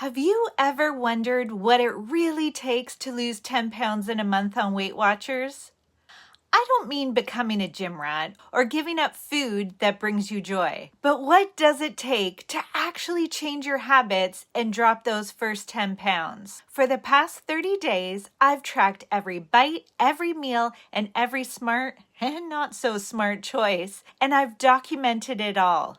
Have you ever wondered what it really takes to lose 10 pounds in a month on Weight Watchers? I don't mean becoming a gym rat or giving up food that brings you joy, but what does it take to actually change your habits and drop those first 10 pounds? For the past 30 days, I've tracked every bite, every meal, and every smart and not so smart choice, and I've documented it all.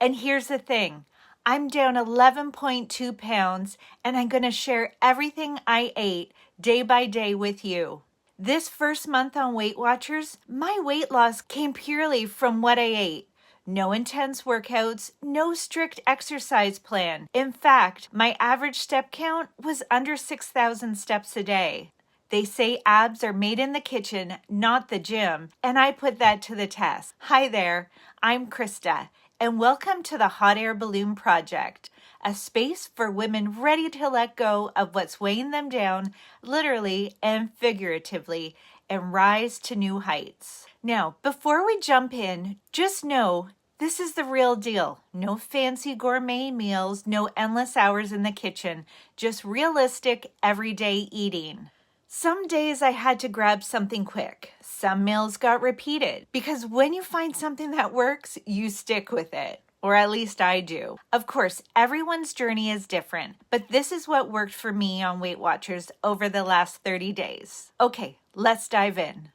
And here's the thing. I'm down 11.2 pounds, and I'm going to share everything I ate day by day with you. This first month on Weight Watchers, my weight loss came purely from what I ate. No intense workouts, no strict exercise plan. In fact, my average step count was under 6,000 steps a day. They say abs are made in the kitchen, not the gym, and I put that to the test. Hi there, I'm Krista, and welcome to the Hot Air Balloon Project, a space for women ready to let go of what's weighing them down, literally and figuratively, and rise to new heights. Now, before we jump in, just know this is the real deal. No fancy gourmet meals, no endless hours in the kitchen, just realistic, everyday eating. Some days I had to grab something quick. Some meals got repeated because when you find something that works, you stick with it. Or at least I do. Of course, everyone's journey is different, but this is what worked for me on Weight Watchers over the last 30 days. Okay, let's dive in.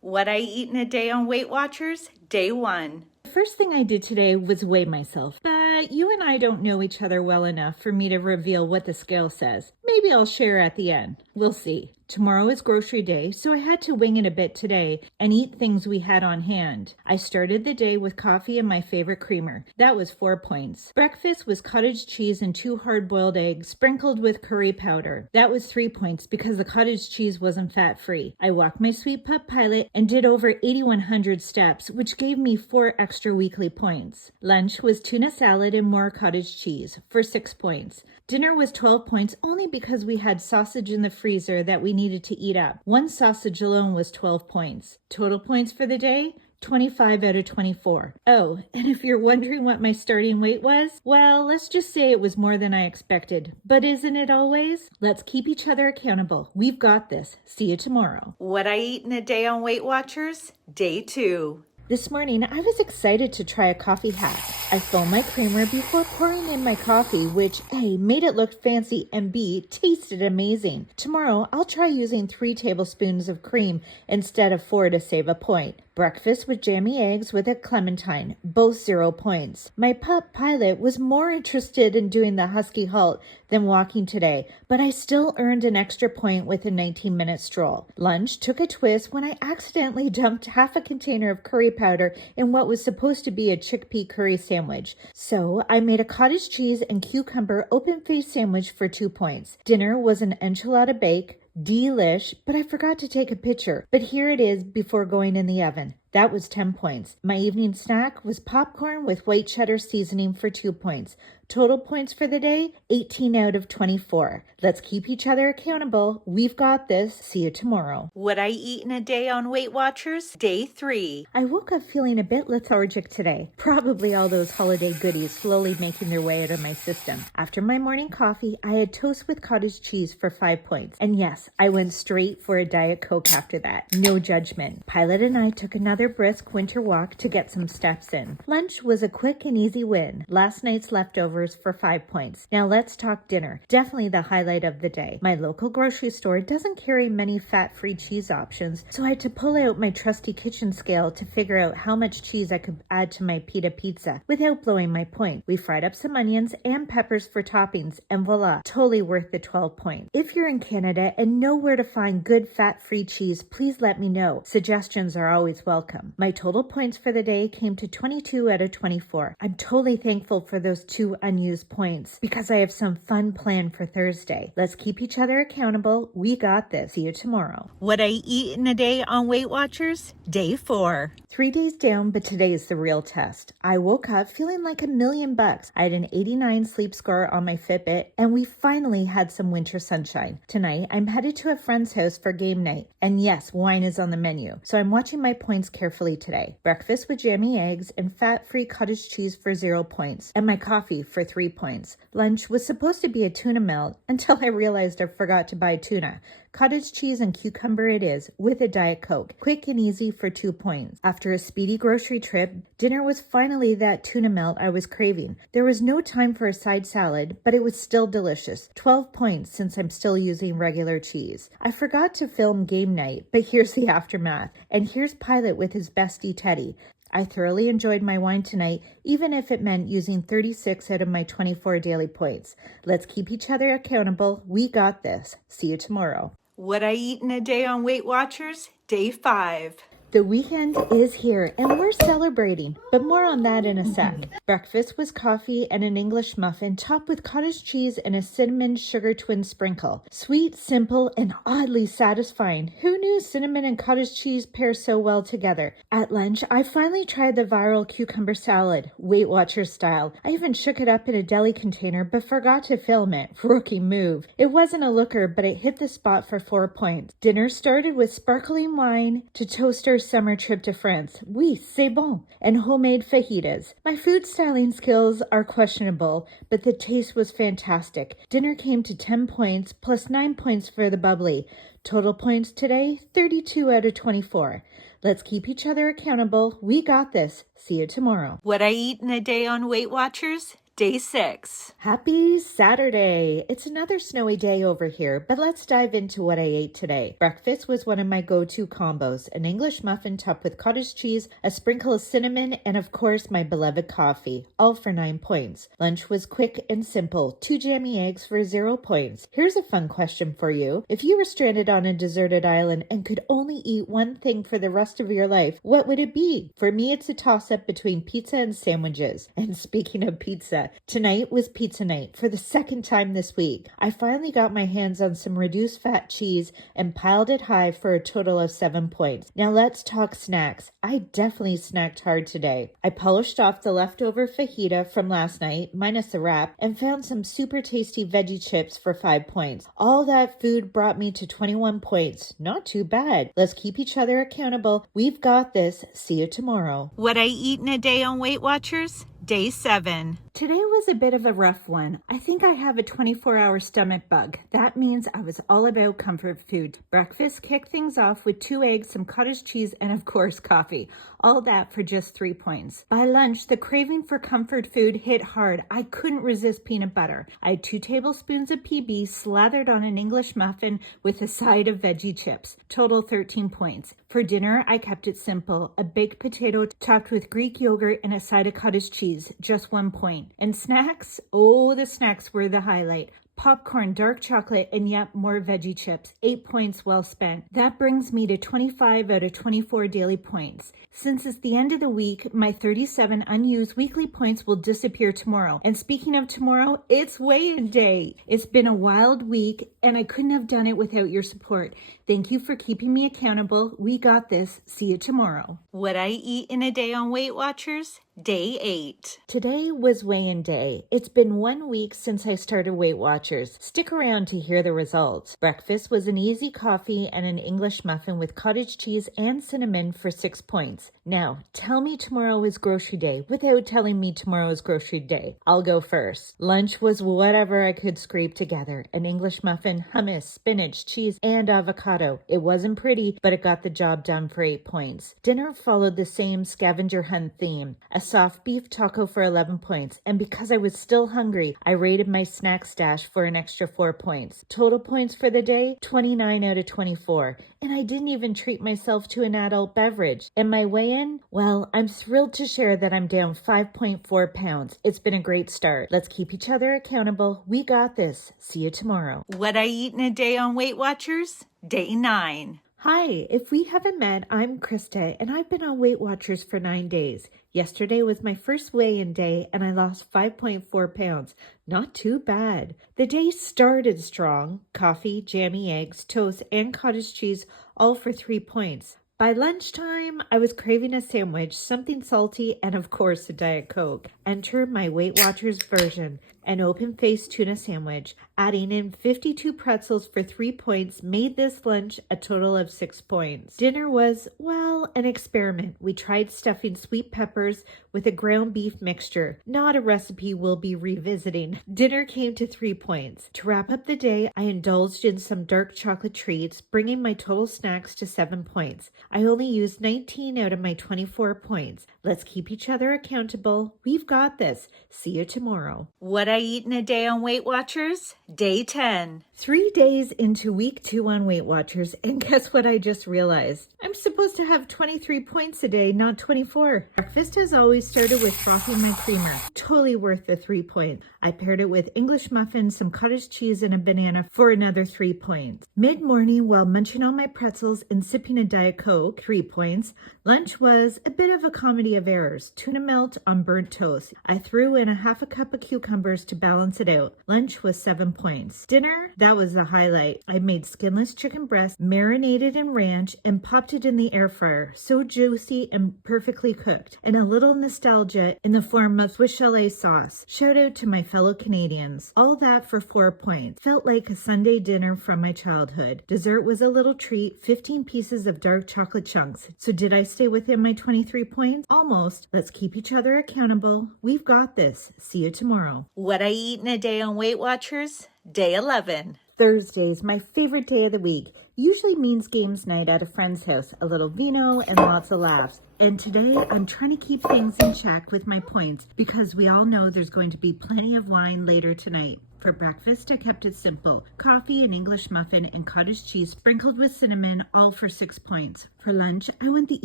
What I eat in a day on Weight Watchers, day 1. The first thing I did today was weigh myself, but you and I don't know each other well enough for me to reveal what the scale says. Maybe I'll share at the end. We'll see. Tomorrow is grocery day, so I had to wing it a bit today and eat things we had on hand. I started the day with coffee and my favorite creamer. That was 4 points. Breakfast was cottage cheese and 2 hard-boiled eggs sprinkled with curry powder. That was 3 points because the cottage cheese wasn't fat-free. I walked my sweet pup Pilot and did over 8,100 steps, which gave me 4 extra weekly points. Lunch was tuna salad and more cottage cheese for 6 points. Dinner was 12 points only because we had sausage in the freezer that we needed to eat up. One sausage alone was 12 points. Total points for the day? 25 out of 24. Oh, and if you're wondering what my starting weight was, well, let's just say it was more than I expected. But isn't it always? Let's keep each other accountable. We've got this. See you tomorrow. What I eat in a day on Weight Watchers? Day 2. This morning, I was excited to try a coffee hack. I foamed my creamer before pouring in my coffee, which A, made it look fancy, and B, tasted amazing. Tomorrow, I'll try using 3 tablespoons of cream instead of 4 to save a point. Breakfast with jammy eggs with a clementine, both 0 points. My pup Pilot was more interested in doing the husky halt than walking today, but I still earned an extra point with a 19-minute stroll. Lunch took a twist when I accidentally dumped half a container of curry powder in what was supposed to be a chickpea curry sandwich. So I made a cottage cheese and cucumber open-faced sandwich for 2 points. Dinner was an enchilada bake, delish, but I forgot to take a picture. But here it is before going in the oven. That was 10 points. My evening snack was popcorn with white cheddar seasoning for 2 points. Total points for the day, 18 out of 24. Let's keep each other accountable. We've got this. See you tomorrow. What I eat in a day on Weight Watchers, day 3. I woke up feeling a bit lethargic today. Probably all those holiday goodies slowly making their way out of my system. After my morning coffee, I had toast with cottage cheese for 5 points. And yes, I went straight for a Diet Coke after that. No judgment. Pilot and I took another brisk winter walk to get some steps in. Lunch was a quick and easy win. Last night's leftovers for 5 points. Now let's talk dinner. Definitely the highlight of the day. My local grocery store doesn't carry many fat-free cheese options, so I had to pull out my trusty kitchen scale to figure out how much cheese I could add to my pita pizza without blowing my point. We fried up some onions and peppers for toppings, and voila, totally worth the 12 points. If you're in Canada and know where to find good fat-free cheese, please let me know. Suggestions are always welcome. My total points for the day came to 22 out of 24. I'm totally thankful for those 2 unused points because I have some fun planned for Thursday. Let's keep each other accountable. We got this. See you tomorrow. What I eat in a day on Weight Watchers, day 4. 3 days down, but today is the real test. I woke up feeling like $1,000,000. I had an 89 sleep score on my Fitbit, and we finally had some winter sunshine. Tonight, I'm headed to a friend's house for game night, and yes, wine is on the menu, so I'm watching my points carefully today. Breakfast with jammy eggs and fat-free cottage cheese for 0 points, and my coffee for 3 points. Lunch was supposed to be a tuna melt until I realized I forgot to buy tuna. Cottage cheese and cucumber it is, with a Diet Coke. Quick and easy for 2 points. After a speedy grocery trip, dinner was finally that tuna melt I was craving. There was no time for a side salad, but it was still delicious. 12 points since I'm still using regular cheese. I forgot to film game night, but here's the aftermath. And here's Pilot with his bestie Teddy. I thoroughly enjoyed my wine tonight, even if it meant using 36 out of my 24 daily points. Let's keep each other accountable. We got this. See you tomorrow. What I eat in a day on Weight Watchers, day 5. The weekend is here and we're celebrating, but more on that in a sec. Breakfast was coffee and an English muffin topped with cottage cheese and a cinnamon sugar twin sprinkle. Sweet, simple, and oddly satisfying. Who knew cinnamon and cottage cheese pair so well together? At lunch, I finally tried the viral cucumber salad, Weight Watchers style. I even shook it up in a deli container but forgot to film it. Rookie move. It wasn't a looker, but it hit the spot for 4 points. Dinner started with sparkling wine to toaster summer trip to France. Oui, c'est bon. And homemade fajitas. My food styling skills are questionable, but the taste was fantastic. Dinner came to 10 points plus 9 points for the bubbly. Total points today, 32 out of 24. Let's keep each other accountable. We got this. See you tomorrow. What I eat in a day on Weight Watchers? Day 6. Happy Saturday. It's another snowy day over here, but let's dive into what I ate today. Breakfast was one of my go-to combos, an English muffin topped with cottage cheese, a sprinkle of cinnamon, and of course my beloved coffee, all for 9 points. Lunch was quick and simple, 2 jammy eggs for 0 points. Here's a fun question for you. If you were stranded on a deserted island and could only eat one thing for the rest of your life, what would it be? For me, it's a toss-up between pizza and sandwiches. And speaking of pizza, tonight was pizza night for the second time this week. I finally got my hands on some reduced fat cheese and piled it high for a total of 7 points. Now let's talk snacks. I definitely snacked hard today. I polished off the leftover fajita from last night, minus the wrap, and found some super tasty veggie chips for 5 points. All that food brought me to 21 points. Not too bad. Let's keep each other accountable. We've got this. See you tomorrow. What I eat in a day on Weight Watchers? Day 7. Today was a bit of a rough one. I think I have a 24-hour stomach bug. That means I was all about comfort food. Breakfast kicked things off with 2 eggs, some cottage cheese, and of course coffee. All that for just 3 points. By lunch, the craving for comfort food hit hard. I couldn't resist peanut butter. I had 2 tablespoons of PB slathered on an English muffin with a side of veggie chips. Total 13 points. For dinner, I kept it simple. A baked potato topped with Greek yogurt and a side of cottage cheese. Just 1 point. And snacks? Oh, the snacks were the highlight. Popcorn, dark chocolate, and yet more veggie chips. 8 points well spent. That brings me to 25 out of 24 daily points. Since it's the end of the week, my 37 unused weekly points will disappear tomorrow. And speaking of tomorrow, it's weigh-in day. It's been a wild week, and I couldn't have done it without your support. Thank you for keeping me accountable. We got this. See you tomorrow. What I eat in a day on Weight Watchers? Day 8. Today was weigh-in day. It's been 1 week since I started Weight Watchers. Stick around to hear the results. Breakfast was an easy coffee and an English muffin with cottage cheese and cinnamon for 6 points. Now, tell me tomorrow is grocery day without telling me tomorrow is grocery day. I'll go first. Lunch was whatever I could scrape together. An English muffin, hummus, spinach, cheese, and avocado. It wasn't pretty, but it got the job done for 8 points. Dinner followed the same scavenger hunt theme. A soft beef taco for 11 points, and because I was still hungry, I rated my snack stash for an extra 4 points. Total points for the day, 29 out of 24, and I didn't even treat myself to an adult beverage. And my weigh-in? Well, I'm thrilled to share that I'm down 5.4 pounds. It's been a great start. Let's keep each other accountable. We got this. See you tomorrow. What I eat in a day on Weight Watchers? Day 9. Hi, if we haven't met, I'm Krista, and I've been on Weight Watchers for 9 days. Yesterday was my first weigh-in day, and I lost 5.4 pounds. Not too bad. The day started strong. Coffee, jammy eggs, toast, and cottage cheese, all for 3 points. By lunchtime, I was craving a sandwich, something salty, and of course a Diet Coke. Enter my Weight Watchers version. An open-faced tuna sandwich. Adding in 52 pretzels for 3 points made this lunch a total of 6 points. Dinner was, well, an experiment. We tried stuffing sweet peppers with a ground beef mixture. Not a recipe we'll be revisiting. Dinner came to 3 points. To wrap up the day, I indulged in some dark chocolate treats, bringing my total snacks to 7 points. I only used 19 out of my 24 points. Let's keep each other accountable. We've got this. See you tomorrow. What I eat in a day on Weight Watchers? Day 10. 3 days into week 2 on Weight Watchers, and guess what I just realized? I'm supposed to have 23 points a day, not 24. Breakfast has always started with frothing my creamer. Totally worth the 3 points. I paired it with English muffins, some cottage cheese, and a banana for another 3 points. Mid-morning, while munching on my pretzels and sipping a Diet Coke, 3 points. Lunch was a bit of a comedy of errors. Tuna melt on burnt toast. I threw in a half a cup of cucumbers to balance it out. Lunch was 7 points. Dinner, that was the highlight. I made skinless chicken breast, marinated in ranch, and popped it in the air fryer. So juicy and perfectly cooked. And a little nostalgia in the form of Swiss chalet sauce. Shout out to my fellow Canadians. All that for 4 points. Felt like a Sunday dinner from my childhood. Dessert was a little treat, 15 pieces of dark chocolate chunks. So did I stay within my 23 points? Almost. Let's keep each other accountable. We've got this. See you tomorrow. What I eat in a day on Weight Watchers? Day 11. Thursday's my favorite day of the week. Usually means games night at a friend's house, a little vino and lots of laughs. And today I'm trying to keep things in check with my points because we all know there's going to be plenty of wine later tonight. For breakfast, I kept it simple. Coffee, an English muffin, and cottage cheese sprinkled with cinnamon, all for 6 points. For lunch, I went the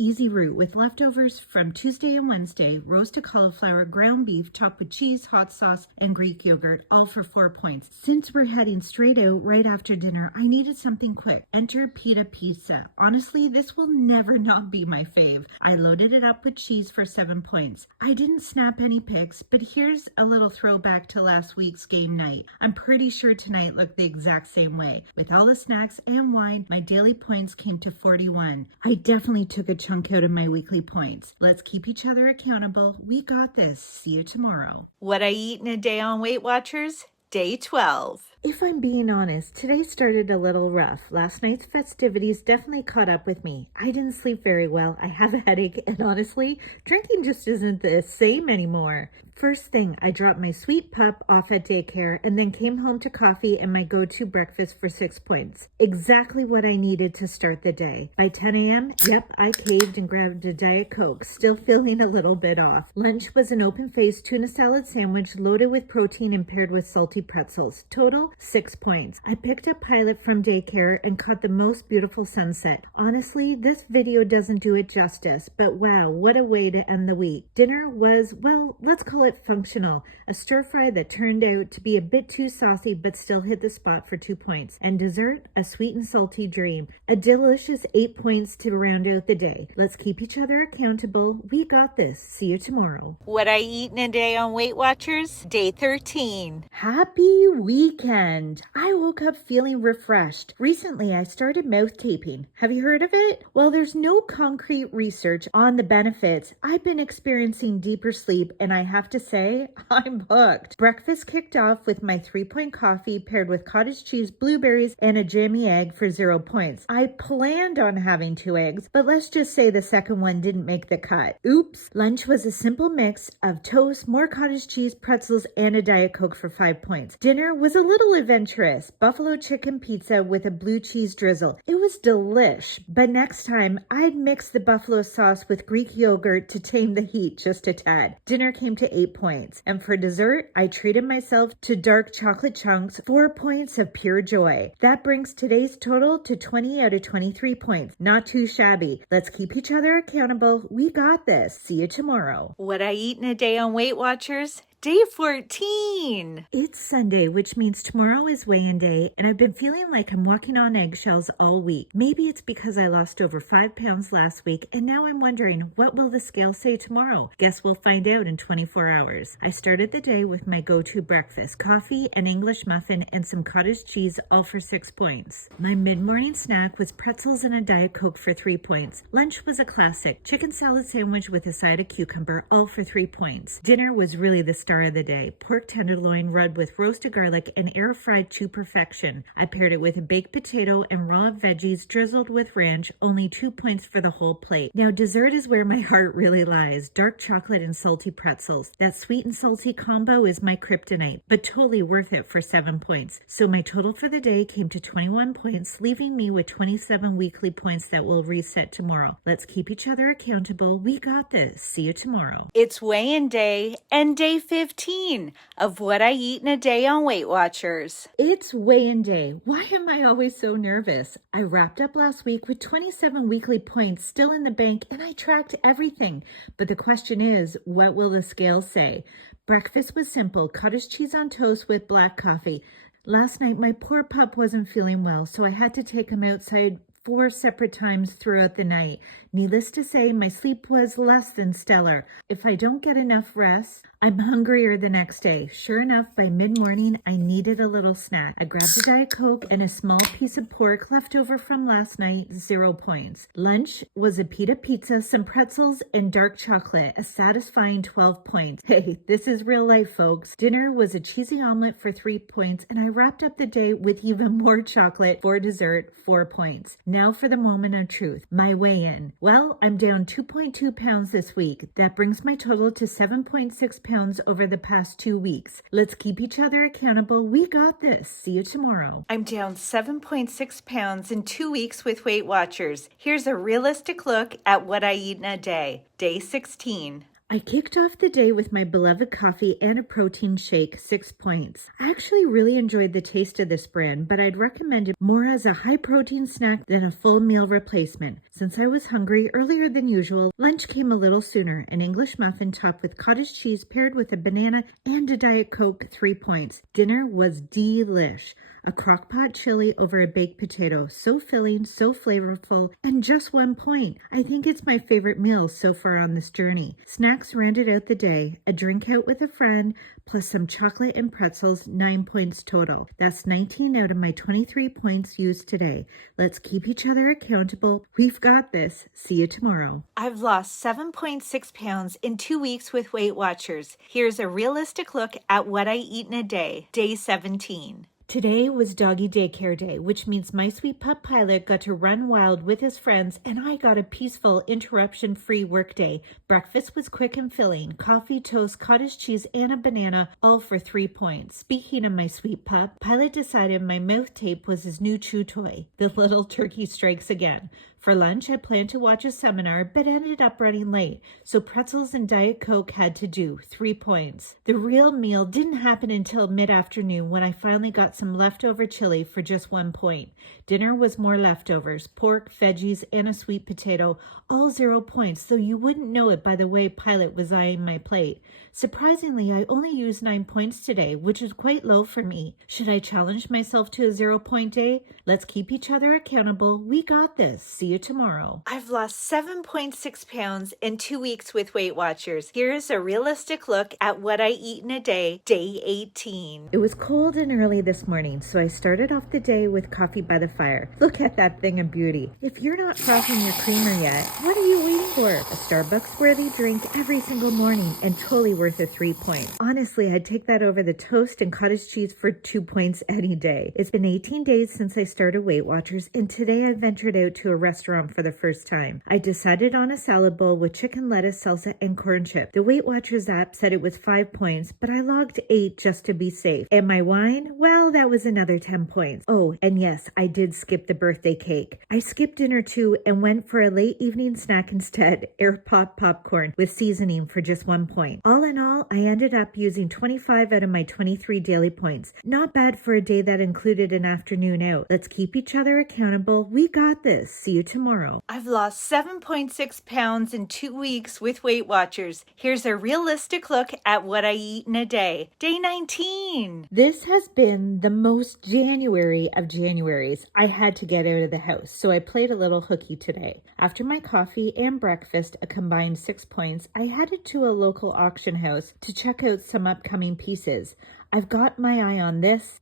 easy route with leftovers from Tuesday and Wednesday, roasted cauliflower, ground beef, topped with cheese, hot sauce, and Greek yogurt, all for 4 points. Since we're heading straight out right after dinner, I needed something quick. Enter pita pizza. Honestly, this will never not be my fave. I loaded it up with cheese for 7 points. I didn't snap any pics, but here's a little throwback to last week's game night. I'm pretty sure tonight looked the exact same way. With all the snacks and wine, my daily points came to 41. I definitely took a chunk out of my weekly points. Let's keep each other accountable. We got this. See you tomorrow. What I eat in a day on Weight Watchers? Day 12. If I'm being honest, today started a little rough. Last night's festivities definitely caught up with me. I didn't sleep very well. I have a headache, and honestly, drinking just isn't the same anymore. First thing, I dropped my sweet pup off at daycare and then came home to coffee and my go-to breakfast for 6 points. Exactly what I needed to start the day. By 10 a.m., yep, I caved and grabbed a Diet Coke, still feeling a little bit off. Lunch was an open-faced tuna salad sandwich loaded with protein and paired with salty pretzels. Total, 6 points. I picked up Pilot from daycare and caught the most beautiful sunset. Honestly, this video doesn't do it justice, but wow, what a way to end the week. Dinner was, well, let's call it functional. A stir fry that turned out to be a bit too saucy but still hit the spot for 2 points. And dessert, a sweet and salty dream. A delicious 8 points to round out the day. Let's keep each other accountable. We got this. See you tomorrow. What I eat in a day on Weight Watchers? Day 13. Happy weekend. I woke up feeling refreshed. Recently, I started mouth taping. Have you heard of it? Well, there's no concrete research on the benefits. I've been experiencing deeper sleep, and I have to say, I'm hooked. Breakfast kicked off with my 3-point coffee paired with cottage cheese, blueberries, and a jammy egg for 0 points. I planned on having 2 eggs, but let's just say the second one didn't make the cut. Oops. Lunch was a simple mix of toast, more cottage cheese, pretzels, and a Diet Coke for 5 points. Dinner was a little adventurous. Buffalo chicken pizza with a blue cheese drizzle. It was delish, but next time I'd mix the buffalo sauce with Greek yogurt to tame the heat just a tad. Dinner came to 8 points. And for dessert, I treated myself to dark chocolate chunks, 4 points of pure joy. That brings today's total to 20 out of 23 points. Not too shabby. Let's keep each other accountable. We got this. See you tomorrow. What I eat in a day on Weight Watchers? Day 14. It's Sunday, which means tomorrow is weigh-in day, and I've been feeling like I'm walking on eggshells all week. Maybe it's because I lost over 5 pounds last week, and now I'm wondering, what will the scale say tomorrow? Guess we'll find out in 24 hours. I started the day with my go-to breakfast, coffee, an English muffin, and some cottage cheese, all for 6 points. My mid-morning snack was pretzels and a Diet Coke for 3 points. Lunch was a classic, chicken salad sandwich with a side of cucumber, all for 3 points. Dinner was really the star star of the day. Pork tenderloin rubbed with roasted garlic and air fried to perfection. I paired it with a baked potato and raw veggies drizzled with ranch, only 2 points for the whole plate. Now dessert is where my heart really lies. Dark chocolate and salty pretzels. That sweet and salty combo is my kryptonite, but totally worth it for 7 points. So my total for the day came to 21 points, leaving me with 27 weekly points that will reset tomorrow. Let's keep each other accountable. We got this. See you tomorrow. It's weigh-in day and day 15 of What I Eat in a Day on Weight Watchers. It's weigh-in day. Why am I always so nervous? I wrapped up last week with 27 weekly points still in the bank, and I tracked everything. But the question is, what will the scale say? Breakfast was simple: cottage cheese on toast with black coffee. Last night, my poor pup wasn't feeling well, so I had to take him outside 4 separate times throughout the night. Needless to say, my sleep was less than stellar. If I don't get enough rest, I'm hungrier the next day. Sure enough, by mid-morning, I needed a little snack. I grabbed a Diet Coke and a small piece of pork left over from last night, 0 points. Lunch was a pita pizza, some pretzels, and dark chocolate, a satisfying 12 points. Hey, this is real life, folks. Dinner was a cheesy omelet for 3 points, and I wrapped up the day with even more chocolate for dessert, 4 points. Now for the moment of truth, my weigh-in. Well, I'm down 2.2 pounds this week. That brings my total to 7.6 pounds over the past 2 weeks. Let's keep each other accountable. We got this. See you tomorrow. I'm down 7.6 pounds in 2 weeks with Weight Watchers. Here's a realistic look at what I eat in a day. Day 16. I kicked off the day with my beloved coffee and a protein shake, 6 points. I actually really enjoyed the taste of this brand, but I'd recommend it more as a high protein snack than a full meal replacement. Since I was hungry earlier than usual, lunch came a little sooner. An English muffin topped with cottage cheese paired with a banana and a Diet Coke, 3 points. Dinner was delish. A crock-pot chili over a baked potato. So filling, so flavorful, and just 1 point. I think it's my favorite meal so far on this journey. Snacks rounded out the day. A drink out with a friend, plus some chocolate and pretzels, 9 points total. That's 19 out of my 23 points used today. Let's keep each other accountable. We've got this. See you tomorrow. I've lost 7.6 pounds in 2 weeks with Weight Watchers. Here's a realistic look at what I eat in a day. Day 17. Today was doggy daycare day, which means my sweet pup Pilot got to run wild with his friends, and I got a peaceful, interruption-free workday. Breakfast was quick and filling: coffee, toast, cottage cheese, and a banana, all for 3 points. Speaking of my sweet pup, Pilot decided my mouth tape was his new chew toy. The little turkey strikes again. For lunch, I planned to watch a seminar, but ended up running late, so pretzels and Diet Coke had to do, 3 points. The real meal didn't happen until mid-afternoon when I finally got some leftover chili for just 1 point. Dinner was more leftovers: pork, veggies, and a sweet potato, all 0 points, though you wouldn't know it by the way Pilot was eyeing my plate. Surprisingly, I only used 9 points today, which is quite low for me. Should I challenge myself to a 0-point day? Let's keep each other accountable. We got this. See you tomorrow. I've lost 7.6 pounds in 2 weeks with Weight Watchers. Here's a realistic look at what I eat in a day. Day 18. It was cold and early this morning, so I started off the day with coffee by the fire. Look at that thing of beauty. If you're not frothing your creamer yet, what are you waiting for? A Starbucks-worthy drink every single morning and totally worth a 3 points. Honestly, I'd take that over the toast and cottage cheese for 2 points any day. It's been 18 days since I started Weight Watchers, and today I ventured out to a restaurant for the first time. I decided on a salad bowl with chicken, lettuce, salsa, and corn chip. The Weight Watchers app said it was 5 points, but I logged 8 just to be safe. And my wine? Well, that was another 10 points. Oh, and yes, I did skip the birthday cake. I skipped dinner too and went for a late evening snack instead: air pop popcorn with seasoning for just 1 point. All in all, I ended up using 25 out of my 23 daily points. Not bad for a day that included an afternoon out. Let's keep each other accountable. We got this. See you tomorrow. I've lost 7.6 pounds in 2 weeks with Weight Watchers. Here's a realistic look at what I eat in a day. Day 19. This has been the most January of Januaries. I had to get out of the house, so I played a little hooky today. After my coffee and breakfast, a combined 6 points, I headed to a local auction house to check out some upcoming pieces. I've got my eye on this,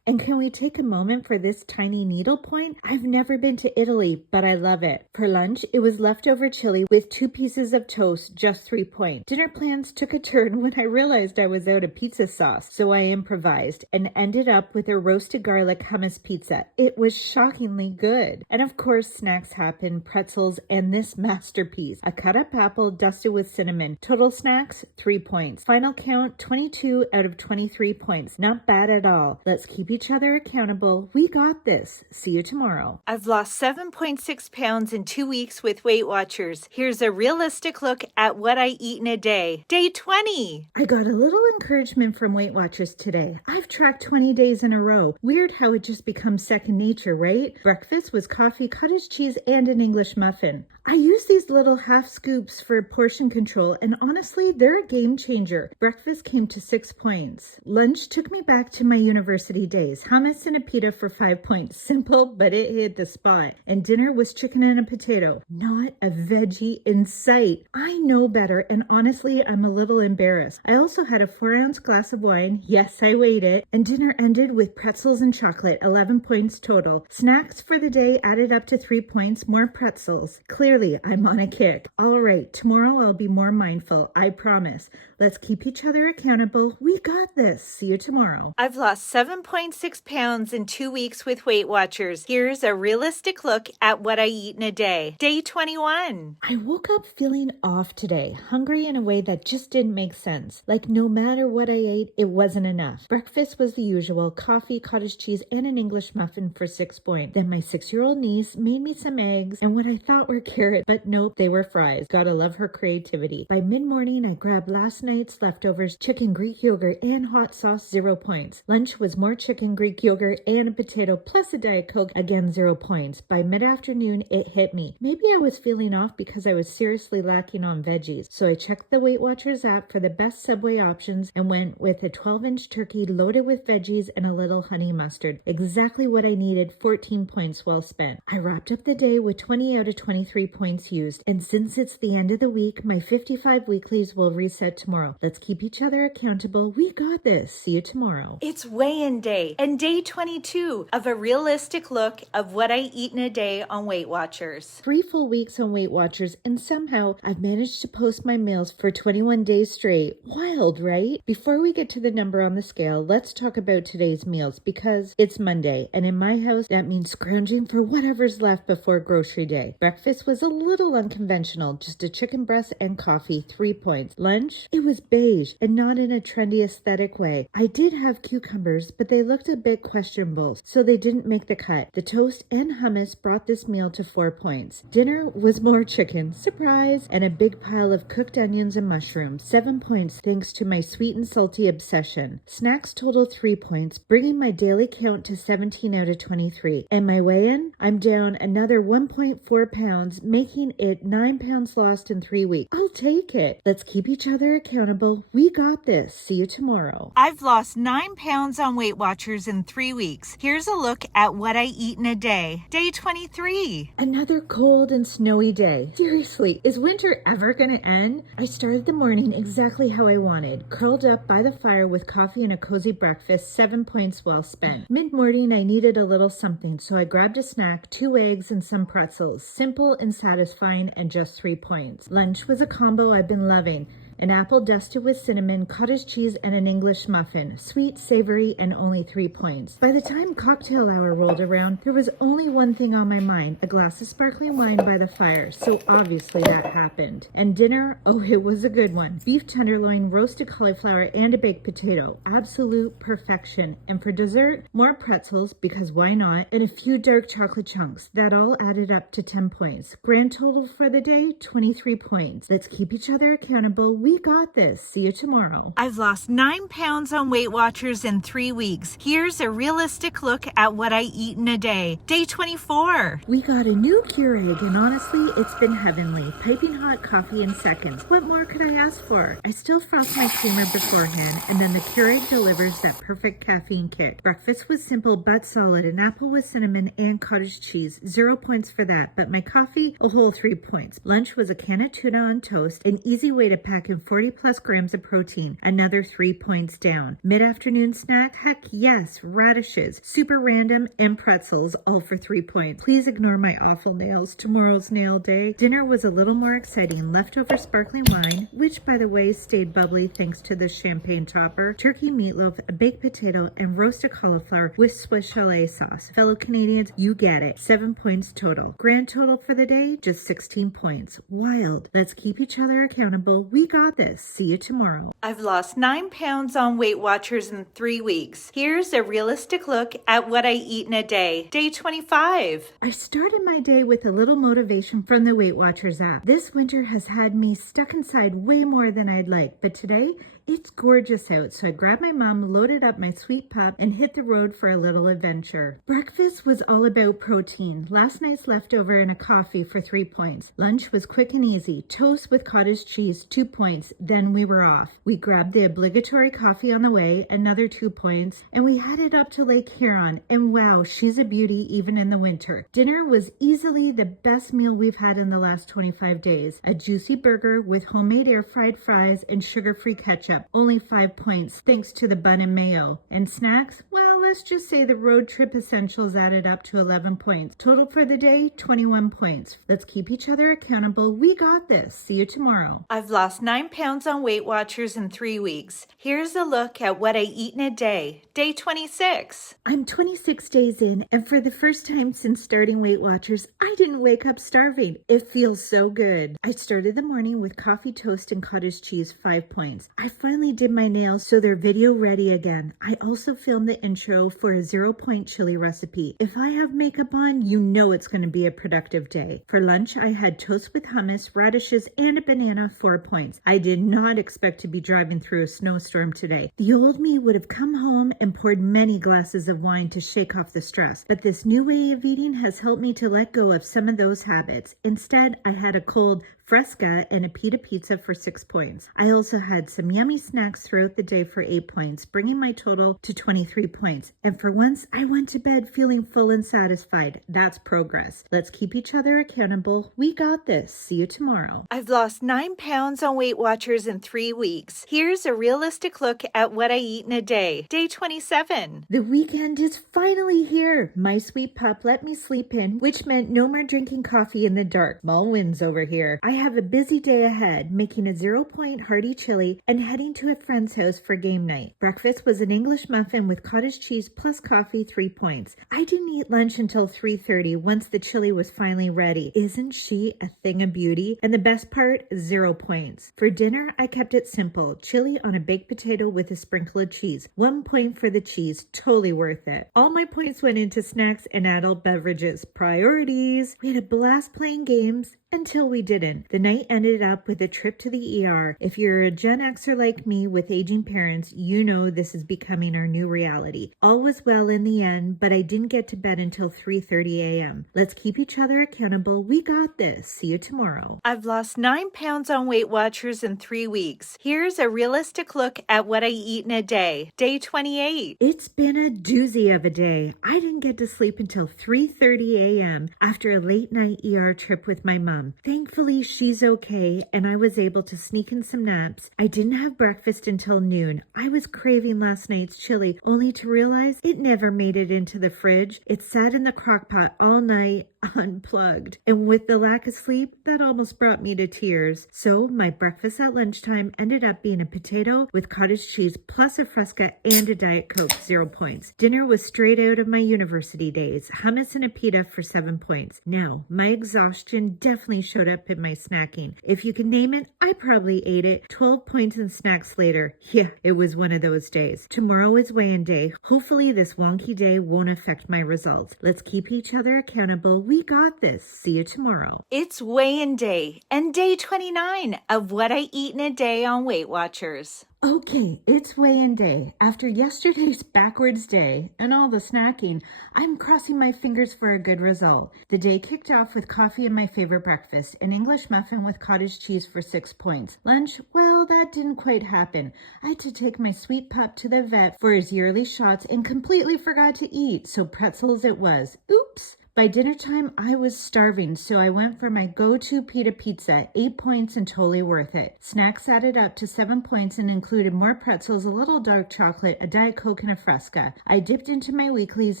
And can we take a moment for this tiny needle point? I've never been to Italy, but I love it. For lunch, it was leftover chili with 2 pieces of toast, just 3 points. Dinner plans took a turn when I realized I was out of pizza sauce, so I improvised and ended up with a roasted garlic hummus pizza. It was shockingly good. And of course, snacks happened, pretzels, and this masterpiece, a cut-up apple dusted with cinnamon. Total snacks, 3 points. Final count, 22 out of 23 points. Not bad at all. Let's keep each other accountable. We got this. See you tomorrow. I've lost 7.6 pounds in 2 weeks with Weight Watchers. Here's a realistic look at what I eat in a day. Day 20. I got a little encouragement from Weight Watchers today. I've tracked 20 days in a row. Weird how it just becomes second nature, right? Breakfast was coffee, cottage cheese, and an English muffin. I use these little half scoops for portion control, and honestly, they're a game changer. Breakfast came to 6 points. Lunch took me back to my university days. Hummus and a pita for 5 points. Simple, but it hit the spot. And dinner was chicken and a potato. Not a veggie in sight. I know better, and honestly, I'm a little embarrassed. I also had a 4-ounce glass of wine. Yes, I weighed it. And dinner ended with pretzels and chocolate. 11 points total. Snacks for the day added up to 3 points. More pretzels. Clearly, I'm on a kick. All right, tomorrow I'll be more mindful. I promise. Let's keep each other accountable. We got this. See you tomorrow. I've lost 7.6 pounds in 2 weeks with Weight Watchers. Here's a realistic look at what I eat in a day. Day 21. I woke up feeling off today, hungry in a way that just didn't make sense. Like no matter what I ate, it wasn't enough. Breakfast was the usual, coffee, cottage cheese, and an English muffin for 6 points. Then my 6-year-old niece made me some eggs and what I thought were carrots, but nope, they were fries. Gotta love her creativity. By mid-morning, I grabbed last night's leftovers, chicken, Greek yogurt, and hot sauce, 0 points. Lunch was more chicken, Greek yogurt, and a potato, plus a Diet Coke, again 0 points. By mid-afternoon, it hit me. Maybe I was feeling off because I was seriously lacking on veggies, so I checked the Weight Watchers app for the best Subway options and went with a 12-inch turkey loaded with veggies and a little honey mustard. Exactly what I needed, 14 points well spent. I wrapped up the day with 20 out of 23 points used, and since it's the end of the week, my 55 weeklies will reset tomorrow. Let's keep each other accountable. We got this. See you tomorrow. It's weigh-in day and day 22 of a realistic look of what I eat in a day on Weight Watchers. 3 full weeks on Weight Watchers, and somehow I've managed to post my meals for 21 days straight. Wild, right? Before we get to the number on the scale, let's talk about today's meals because it's Monday, and in my house, that means scrounging for whatever's left before grocery day. Breakfast was a little unconventional, just a chicken breast and coffee, 3 points. Lunch, it was beige and not in a trendy aesthetic way. I did have cucumbers, but they looked a bit questionable, so they didn't make the cut. The toast and hummus brought this meal to 4 points. Dinner was more chicken, surprise, and a big pile of cooked onions and mushrooms, 7 points thanks to my sweet and salty obsession. Snacks total 3 points, bringing my daily count to 17 out of 23. And my weigh-in, I'm down another 1.4 pounds, making it 9 pounds lost in 3 weeks. I'll take it. Let's keep each other accountable. We got this. See you tomorrow. I've lost 9 pounds on Weight Watchers in 3 weeks. Here's a look at what I eat in a day. Day 23. Another cold and snowy day. Seriously, is winter ever gonna end? I started the morning exactly how I wanted. Curled up by the fire with coffee and a cozy breakfast, 7 points well spent. Mid-morning, I needed a little something, so I grabbed a snack, 2 eggs, and some pretzels. Simple and satisfying, and just 3 points. Lunch was a combo I've been loving. An apple dusted with cinnamon, cottage cheese, and an English muffin. Sweet, savory, and only 3 points. By the time cocktail hour rolled around, there was only one thing on my mind, a glass of sparkling wine by the fire, so obviously that happened. And dinner, oh, it was a good one. Beef tenderloin, roasted cauliflower, and a baked potato. Absolute perfection. And for dessert, more pretzels, because why not, and a few dark chocolate chunks. That all added up to 10 points. Grand total for the day, 23 points. Let's keep each other accountable. We got this. See you tomorrow. I've lost 9 pounds on Weight Watchers in 3 weeks. Here's a realistic look at what I eat in a day. Day 24. We got a new Keurig, and honestly, it's been heavenly. Piping hot coffee in seconds. What more could I ask for? I still frost my creamer beforehand, and then the Keurig delivers that perfect caffeine kick. Breakfast was simple but solid. An apple with cinnamon and cottage cheese. 0 points for that, but my coffee, a whole 3 points. Lunch was a can of tuna on toast, an easy way to pack in 240 plus grams of protein, another 3 points down. Mid-afternoon snack, heck yes, radishes, super random, and pretzels, all for 3 points. Please ignore my awful nails. Tomorrow's nail day. Dinner was a little more exciting. Leftover sparkling wine, which by the way stayed bubbly thanks to the champagne topper, turkey meatloaf, a baked potato, and roasted cauliflower with Swiss chalet sauce. Fellow Canadians, you get it. 7 points total. Grand total for the day, just 16 points. Wild. Let's keep each other accountable. We got this. See you tomorrow. I've lost 9 pounds on Weight Watchers in 3 weeks. Here's a realistic look at what I eat in a day. Day 25. I started my day with a little motivation from the Weight Watchers app. This winter has had me stuck inside way more than I'd like, but today, it's gorgeous out, so I grabbed my mom, loaded up my sweet pup, and hit the road for a little adventure. Breakfast was all about protein. Last night's leftover and a coffee for 3 points. Lunch was quick and easy. Toast with cottage cheese, 2 points. Then we were off. We grabbed the obligatory coffee on the way, another 2 points, and we headed up to Lake Huron. And wow, she's a beauty even in the winter. Dinner was easily the best meal we've had in the last 25 days. A juicy burger with homemade air-fried fries and sugar-free ketchup. Only 5 points, thanks to the bun and mayo. And snacks? Well, let's just say the road trip essentials added up to 11 points. Total for the day, 21 points. Let's keep each other accountable. We got this. See you tomorrow. I've lost 9 pounds on Weight Watchers in 3 weeks. Here's a look at what I eat in a day. Day 26. I'm 26 days in, and for the first time since starting Weight Watchers, I didn't wake up starving. It feels so good. I started the morning with coffee, toast, and cottage cheese, 5 points. I finally did my nails, so they're video ready again. I also filmed the intro for a 0-point chili recipe. If I have makeup on, you know it's going to be a productive day. For lunch, I had toast with hummus, radishes, and a banana, 4 points. I did not expect to be driving through a snowstorm today. The old me would have come home and poured many glasses of wine to shake off the stress, but this new way of eating has helped me to let go of some of those habits. Instead, I had a cold Fresca and a pita pizza for 6 points. I also had some yummy snacks throughout the day for 8 points, bringing my total to 23 points. And for once, I went to bed feeling full and satisfied. That's progress. Let's keep each other accountable. We got this. See you tomorrow. I've lost 9 pounds on Weight Watchers in 3 weeks. Here's a realistic look at what I eat in a day. Day 27. The weekend is finally here. My sweet pup let me sleep in, which meant no more drinking coffee in the dark. Small wins over here. I have a busy day ahead, making a 0-point hearty chili and heading to a friend's house for game night. Breakfast was an English muffin with cottage cheese plus coffee, 3 points. I didn't eat lunch until 3:30 once the chili was finally ready. Isn't she a thing of beauty? And the best part, 0 points. For dinner, I kept it simple. Chili on a baked potato with a sprinkle of cheese. 1 point for the cheese, totally worth it. All my points went into snacks and adult beverages. Priorities. We had a blast playing games. Until we didn't. The night ended up with a trip to the ER. If you're a Gen Xer like me with aging parents, you know this is becoming our new reality. All was well in the end, but I didn't get to bed until 3:30 a.m. Let's keep each other accountable. We got this. See you tomorrow. I've lost 9 pounds on Weight Watchers in 3 weeks. Here's a realistic look at what I eat in a day. Day 28. It's been a doozy of a day. I didn't get to sleep until 3:30 a.m. after a late night ER trip with my mom. Thankfully, she's okay, and I was able to sneak in some naps. I didn't have breakfast until noon. I was craving last night's chili, only to realize it never made it into the fridge. It sat in the crock pot all night, unplugged. And with the lack of sleep, that almost brought me to tears. So my breakfast at lunchtime ended up being a potato with cottage cheese plus a Fresca and a Diet Coke, 0 points. Dinner was straight out of my university days. Hummus and a pita for 7 points. Now, my exhaustion definitely showed up in my snacking. If you can name it, I probably ate it. 12 points in snacks later. Yeah, it was one of those days. Tomorrow is weigh-in day. Hopefully this wonky day won't affect my results. Let's keep each other accountable. We got this. See you tomorrow. It's weigh-in day and day 29 of what I eat in a day on Weight Watchers. Okay, it's weigh-in day. After yesterday's backwards day and all the snacking, I'm crossing my fingers for a good result. The day kicked off with coffee and my favorite breakfast, an English muffin with cottage cheese for 6 points. Lunch, well, that didn't quite happen. I had to take my sweet pup to the vet for his yearly shots and completely forgot to eat, so pretzels it was. Oops! By dinner time, I was starving, so I went for my go-to pita pizza, 8 points and totally worth it. Snacks added up to 7 points and included more pretzels, a little dark chocolate, a Diet Coke, and a Fresca. I dipped into my weeklies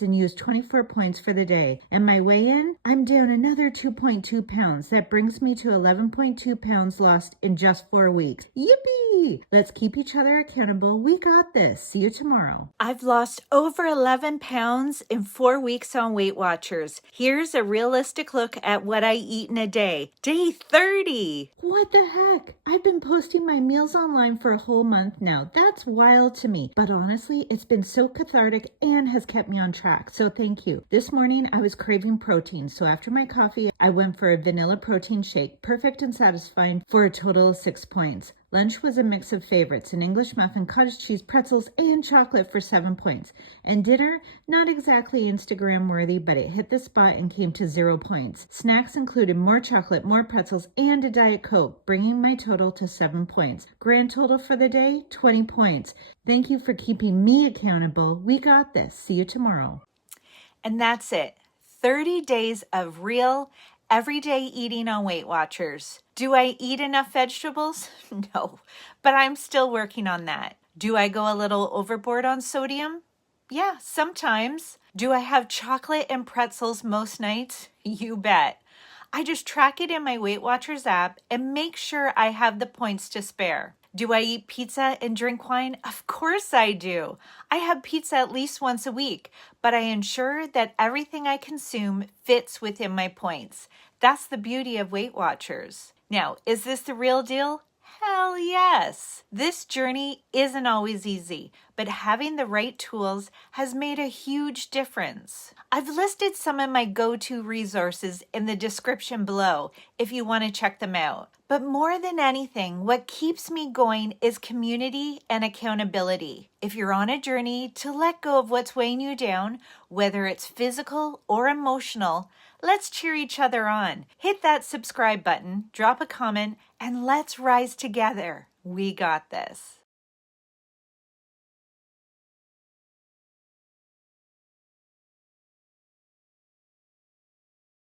and used 24 points for the day. And my weigh-in? I'm down another 2.2 pounds. That brings me to 11.2 pounds lost in just 4 weeks. Yippee! Let's keep each other accountable. We got this. See you tomorrow. I've lost over 11 pounds in 4 weeks on Weight Watchers. Here's a realistic look at what I eat in a day. Day 30. What the heck? I've been posting my meals online for a whole month now. That's wild to me. But honestly, it's been so cathartic and has kept me on track. So thank you. This morning, I was craving protein. So after my coffee, I went for a vanilla protein shake. Perfect and satisfying for a total of 6 points. Lunch was a mix of favorites, an English muffin, cottage cheese, pretzels, and chocolate for 7 points. And dinner, not exactly Instagram worthy, but it hit the spot and came to 0 points. Snacks included more chocolate, more pretzels, and a Diet Coke, bringing my total to 7 points. Grand total for the day, 20 points. Thank you for keeping me accountable. We got this. See you tomorrow. And that's it. 30 days of real everyday eating on Weight Watchers. Do I eat enough vegetables? No, but I'm still working on that. Do I go a little overboard on sodium? Yeah, sometimes. Do I have chocolate and pretzels most nights? You bet. I just track it in my Weight Watchers app and make sure I have the points to spare. Do I eat pizza and drink wine? Of course I do. I have pizza at least once a week, but I ensure that everything I consume fits within my points. That's the beauty of Weight Watchers. Now, is this the real deal? Hell yes. This journey isn't always easy, but having the right tools has made a huge difference. I've listed some of my go-to resources in the description below if you want to check them out. But more than anything, what keeps me going is community and accountability. If you're on a journey to let go of what's weighing you down, whether it's physical or emotional, let's cheer each other on. Hit that subscribe button, drop a comment, and let's rise together. We got this.